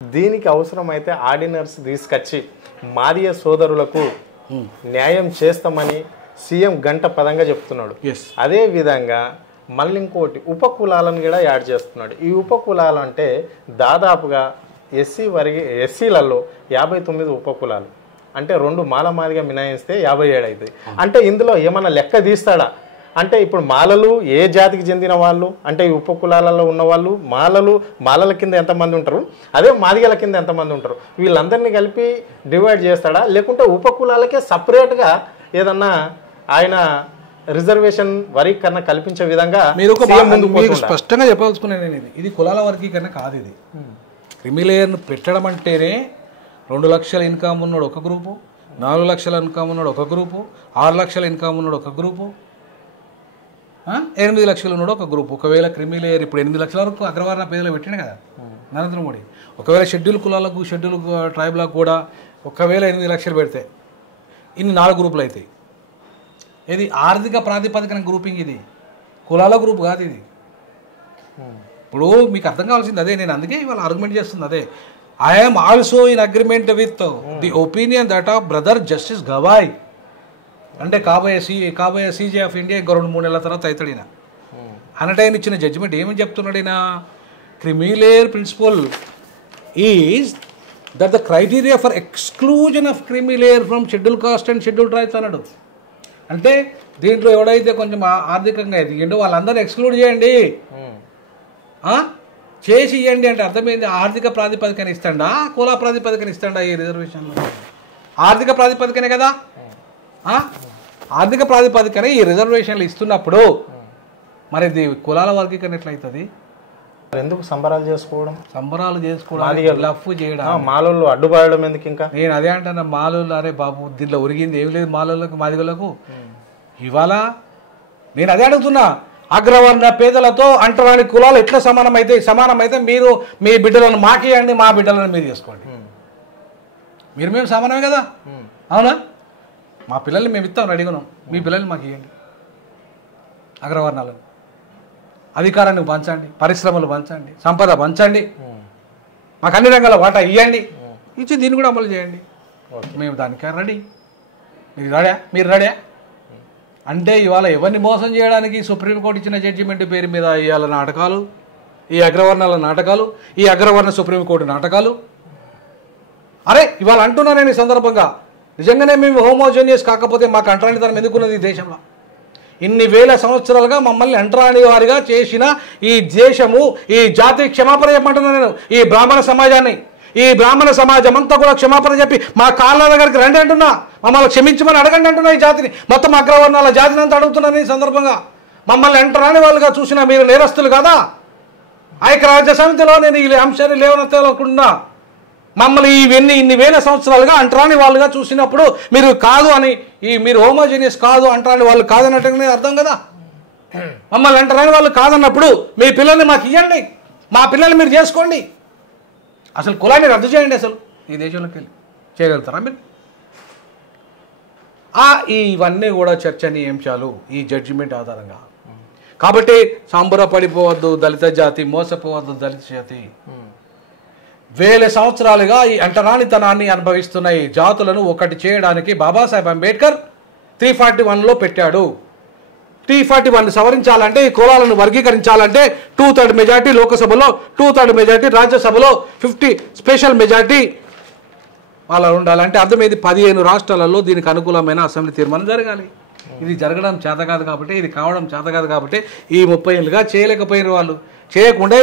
దీనికి అవసరమైతే ఆర్డినెన్స్ తీసుకొచ్చి మాదియ సోదరులకు న్యాయం చేస్తామని సీఎం గంట పదంగా చెప్తున్నాడు. అదే విధంగా మళ్ళీ ఇంకోటి ఉపకులాలను కూడా యాడ్ చేస్తున్నాడు. ఈ ఉపకులాలు అంటే దాదాపుగా ఎస్సీలలో 59 ఉపకులాలు, అంటే 2 మాల మాదిగా మినహాయిస్తే 57 అవుతుంది. అంటే ఇందులో ఏమన్నా లెక్క తీస్తాడా? అంటే ఇప్పుడు మాలలు ఏ జాతికి చెందిన వాళ్ళు, అంటే ఈ ఉపకులాలలో ఉన్న వాళ్ళు మాలల కింద ఎంతమంది ఉంటారు, అదే మాదిగల కింద ఎంతమంది ఉంటారు, వీళ్ళందరినీ కలిపి డివైడ్ చేస్తాడా? లేకుంటే ఉపకులాలకే సపరేట్గా ఏదన్నా ఆయన రిజర్వేషన్ వర్గీకరణ కల్పించే విధంగా మీరు స్పష్టంగా చెప్పాల్సుకున్నాను నేను. ఇది కులాల వర్గీకరణ కాదు. ఇది క్రిమిలేయర్ను పెట్టడం అంటేనే 2 లక్షల ఇన్కమ్ ఉన్నాడు ఒక గ్రూపు, 4 లక్షల ఇన్కమ్ ఉన్నాడు ఒక గ్రూపు, 6 లక్షల ఇన్కమ్ ఉన్నాడు ఒక గ్రూపు, 8 లక్షలు ఉన్నాడు ఒక గ్రూప్. ఒకవేళ క్రిమిలేయర్ ఇప్పుడు 8 లక్షల వరకు అగ్రవర్ణ పేదలు పెట్టిండు కదా నరేంద్ర మోడీ. ఒకవేళ షెడ్యూల్ కులాలకు షెడ్యూల్ ట్రైబ్లకు కూడా ఒకవేళ 8 లక్షలు పెడితే ఇన్ని 4 గ్రూపులు అవుతాయి. ఇది ఆర్థిక ప్రాతిపదికన గ్రూపింగ్, ఇది కులాల గ్రూప్ కాదు. ఇది ఇప్పుడు మీకు అర్థం కావాల్సింది అదే. నేను అందుకే ఇవాళ ఆర్గ్యుమెంట్ చేస్తుంది అదే. I'm also in agreement with the opinion that of brother justice Gavai, అంటే కాబోయే సీజే ఆఫ్ ఇండియా ఇంకో 2-3 నెలల తర్వాత అవుతాడు. ఈయన అనటైన ఇచ్చిన జడ్జిమెంట్ ఏమని చెప్తున్నాడు ఈయన? Creamy layer principle is that the criteria for exclusion of creamy layer from schedule caste and schedule tribes అన్నాడు. అంటే దీంట్లో ఎవడైతే కొంచెం ఆర్థికంగా ఎదిగిండో వాళ్ళందరినీ ఎక్స్క్లూడ్ చేయండి, చేసి ఇవ్వండి. అంటే అర్థమైంది, ఆర్థిక ప్రాతిపదికన ఇస్తాడా కుల ప్రాతిపదికన ఇస్తాడా? ఈ రిజర్వేషన్లో ఆర్థిక ప్రాతిపదికనే కదా. ఆర్థిక ప్రాతిపదికన ఈ రిజర్వేషన్లు ఇస్తున్నప్పుడు మరి ఇది కులాల వర్గీకరణ ఎట్లయితుంది? ఎందుకు సంబరాలు చేసుకోవడం లఫ్ చేయడం, మాలోళ్ళు అడ్డుపడడం ఎందుకు? ఇంకా నేను అదే అంటాను, మాలోళ్ళు అరే బాబు దీంట్లో ఒరిగింది ఏం లేదు మాలోళ్ళకు మాదిగలకు. ఇవాళ నేను అదే అడుగుతున్నా, అగ్రవర్ణ పేదలతో అంటరాని కులాలు ఎట్లా సమానమైతే మీరు మీ బిడ్డలను మాకేయండి, మా బిడ్డలను మీరు చేసుకోండి. మేము సమానమే కదా, అవునా? మా పిల్లల్ని మేము ఇస్తాం అడిగినాం, మీ పిల్లల్ని మాకు ఇవ్వండి. అగ్రవర్ణాలను అధికారాన్ని పంచండి, పరిశ్రమలు పంచండి, సంపద పంచండి, మాకు అన్ని రంగాల వాటా ఇవ్వండి, ఇచ్చి దీన్ని కూడా అమలు చేయండి. మేము దానికి రెడీ. మీరు రెడీ అంటే ఇవాళ ఎవరిని మోసం చేయడానికి సుప్రీంకోర్టు ఇచ్చిన జడ్జిమెంట్ పేరు మీద ఇవాళ నాటకాలు, ఈ అగ్రవర్ణాల నాటకాలు, ఈ అగ్రవర్ణ సుప్రీంకోర్టు నాటకాలు. అరే ఇవాళ అంటున్నా నేను ఈ సందర్భంగా, నిజంగానే మేము హోమోజీనియస్ కాకపోతే మాకు అంటరానితనం ఎందుకున్నది ఈ దేశంలో? ఇన్ని వేల సంవత్సరాలుగా మమ్మల్ని అంటరాని వారిగా చేసిన ఈ దేశము, ఈ జాతి క్షమాపణ చెప్పమంటున్నా నేను. ఈ బ్రాహ్మణ సమాజాన్ని, ఈ బ్రాహ్మణ సమాజం అంతా కూడా క్షమాపణ చెప్పి మా కాళ్ళ దగ్గరికి రండి అంటున్నా, మమ్మల్ని క్షమించమని అడగండి అంటున్నా. ఈ జాతిని మొత్తం అగ్రవర్ణాల జాతిని అంతా అడుగుతున్నాను ఈ సందర్భంగా. మమ్మల్ని అంటరాని వాళ్ళుగా చూసిన మీరు నేరస్తులు కదా. ఐక్యరాజ్య సమితిలో నేను ఈ అంశాన్ని లేవనెత్తకుండా మమ్మల్ని ఇన్ని వేల సంవత్సరాలుగా అంటరాని వాళ్ళుగా చూసినప్పుడు మీరు కాదు అని, మీరు హోమోజీనియస్ కాదు, అంటరాని వాళ్ళు కాదన్నట్టుగానే అర్థం కదా. మమ్మల్ని అంటరాని వాళ్ళు కాదన్నప్పుడు మీ పిల్లల్ని మాకు ఇవ్వండి, మా పిల్లల్ని మీరు చేసుకోండి. అసలు కులాన్ని రద్దు చేయండి. అసలు ఈ దేశంలోకి వెళ్ళి చేయగలుగుతారా మీరు? ఇవన్నీ కూడా చర్చనీయాంశాలు ఈ జడ్జిమెంట్ ఆధారంగా. కాబట్టి సంబరపడిపోవద్దు దళిత జాతి, మోసపోవద్దు దళిత జాతి. వేల సంవత్సరాలుగా ఈ అంటరానితనాన్ని అనుభవిస్తున్న ఈ జాతులను ఒకటి చేయడానికి బాబాసాహెబ్ అంబేద్కర్ 341లో పెట్టాడు. 341 సవరించాలంటే, ఈ కులాలను వర్గీకరించాలంటే 2/3 మెజార్టీ లోకసభలో, 2/3 మెజార్టీ రాజ్యసభలో, 50 స్పెషల్ మెజార్టీ అలా ఉండాలంటే అర్థమైంది 15 రాష్ట్రాలలో దీనికి అనుకూలమైన అసెంబ్లీ తీర్మానం జరగాలి. ఇది జరగడం చేత కాదు కాబట్టి, ఇది కావడం చేత కాదు కాబట్టి ఈ 30 ఏళ్ళుగా చేయలేకపోయిన వాళ్ళు. చేయకుండా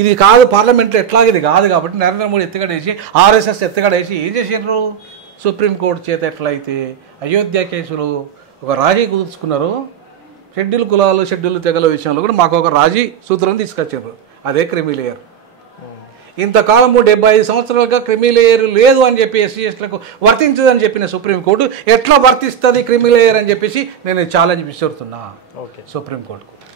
ఇది కాదు పార్లమెంట్లో ఎట్లాగ ఇది కాదు కాబట్టి నరేంద్ర మోడీ ఎత్తుగడేసి, ఆర్ఎస్ఎస్ ఎత్తుగడేసి ఏం చేసినారు? సుప్రీంకోర్టు చేత ఎట్లయితే అయోధ్య కేసులు ఒక రాజీ కుదుర్చుకున్నారు, షెడ్యూల్ కులాలు షెడ్యూల్ తెగల విషయంలో కూడా మాకు ఒక రాజీ సూత్రం తీసుకొచ్చారు. అదే క్రిమిలేయర్. ఇంతకాలము 75 సంవత్సరాలుగా క్రిమిలేయర్ లేదు అని చెప్పి ఎస్సీఎస్లకు వర్తించదని చెప్పిన సుప్రీంకోర్టు ఎట్లా వర్తిస్తుంది క్రిమిలేయర్ అని చెప్పేసి నేను ఛాలెంజ్ విసురుతున్నా సుప్రీంకోర్టుకు.